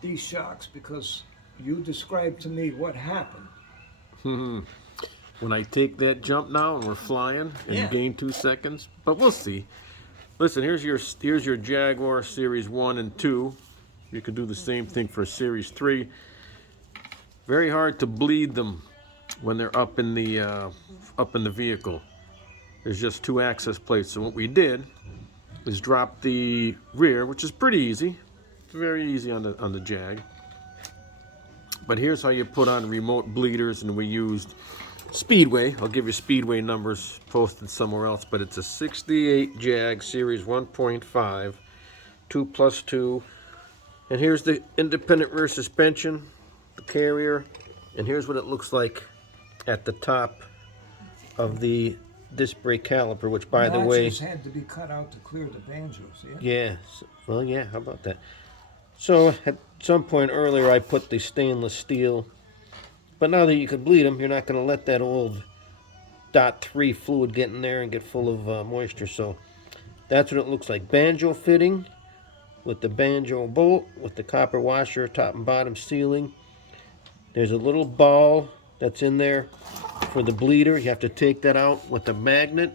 these shocks because you described to me what happened. When I take that jump now and we're flying and you Yeah. gain 2 seconds, but we'll see. Listen, here's your Jaguar Series 1 and 2. You can do the same thing for Series 3. Very hard to bleed them when they're up in the vehicle. There's just two access plates. So what we did is drop the rear, which is pretty easy. It's very easy on the Jag. But here's how you put on remote bleeders, and we used Speedway. I'll give you Speedway numbers posted somewhere else, but it's a 68 Jag Series 1.5, 2+2. And here's the independent rear suspension, the carrier, and here's what it looks like at the top of the disc brake caliper, which, by the way, Notches had to be cut out to clear the banjos. Yeah. yeah, well, yeah, how about that? So at some point earlier, I put the stainless steel, but now that you can bleed them, you're not going to let that old .3 fluid get in there and get full of moisture. So that's what it looks like. Banjo fitting with the banjo bolt, with the copper washer, top and bottom sealing. There's a little ball that's in there for the bleeder. You have to take that out with the magnet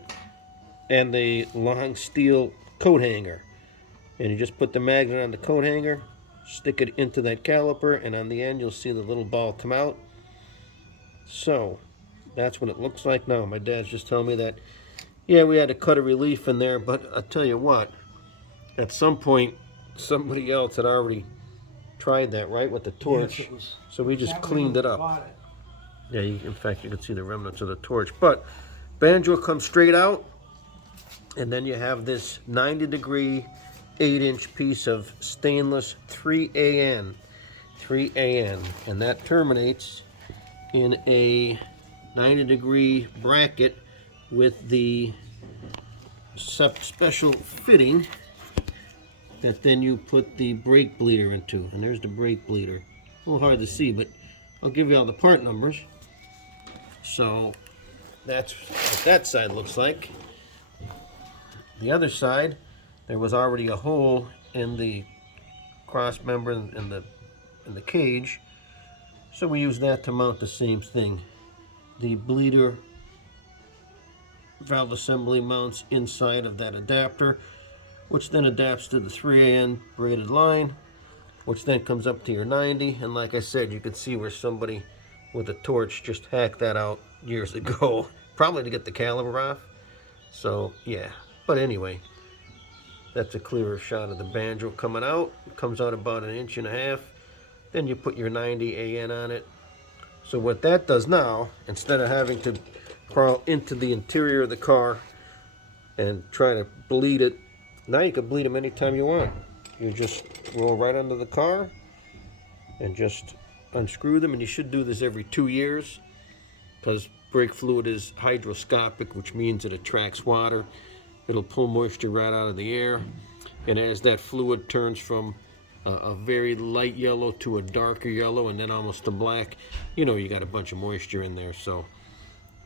and the long steel coat hanger. And you just put the magnet on the coat hanger, stick it into that caliper, and on the end you'll see the little ball come out. So that's what it looks like now. My dad's just telling me that, yeah, we had to cut a relief in there, but I'll tell you what, at some point somebody else had already tried that, right, with the torch. Yes, it was So we just exactly cleaned when it we up. bought it. Yeah, in fact, you can see the remnants of the torch. But banjo comes straight out, and then you have this 90-degree, 8-inch piece of stainless 3AN, and that terminates in a 90-degree bracket with the special fitting that then you put the brake bleeder into. And there's the brake bleeder. A little hard to see, but I'll give you all the part numbers. So that's what that side looks like. The other side, there was already a hole in the cross member in the cage, so we used that to mount the same thing. The bleeder valve assembly mounts inside of that adapter, which then adapts to the 3AN braided line, which then comes up to your 90. And like I said, you could see where somebody with a torch just hacked that out years ago, probably to get the caliber off. So yeah, but anyway, that's a clearer shot of the banjo coming out. It comes out about 1.5 inches. Then you put your 90 AN on it. So what that does now, instead of having to crawl into the interior of the car and try to bleed it, now you can bleed them anytime you want. You just roll right under the car and just unscrew them. And you should do this every 2 years, because brake fluid is hydroscopic, which means it attracts water. It'll pull moisture right out of the air. And as that fluid turns from a very light yellow to a darker yellow and then almost to black, you know you got a bunch of moisture in there. So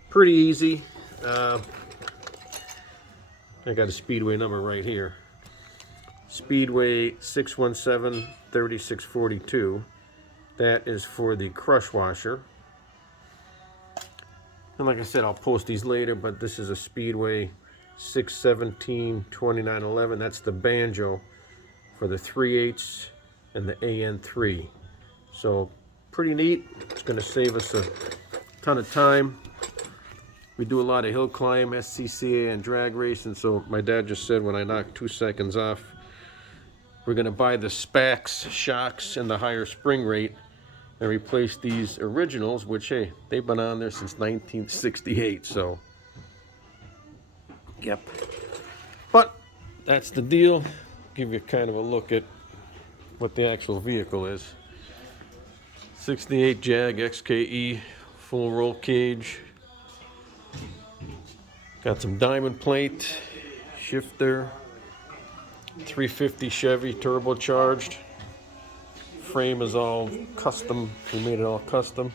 pretty easy. I got a Speedway number right here. Speedway 617-3642. That is for the crush washer. And like I said, I'll post these later, but this is a Speedway 617-2911. That's the banjo for the 3/8 and the AN3. So pretty neat. It's going to save us a ton of time. We do a lot of hill climb, SCCA, and drag racing. So my dad just said when I knock 2 seconds off, we're going to buy the Spax shocks and the higher spring rate and replace these originals, which, hey, they've been on there since 1968. So, yep. But that's the deal. Give you kind of a look at what the actual vehicle is. 68 Jag XKE, full roll cage. Got some diamond plate, shifter, 350 Chevy turbocharged. Frame is all custom. We made it all custom.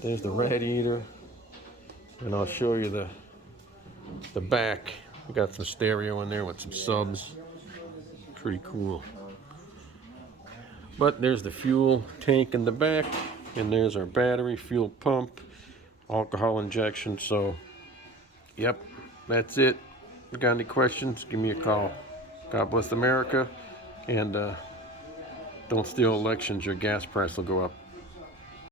There's the radiator, and I'll show you the back. We got some stereo in there with some subs. Pretty cool. But there's the fuel tank in the back, and there's our battery, fuel pump, alcohol injection. So, yep, that's it. If you got any questions, give me a call. God bless America, and don't steal elections. Your gas price will go up.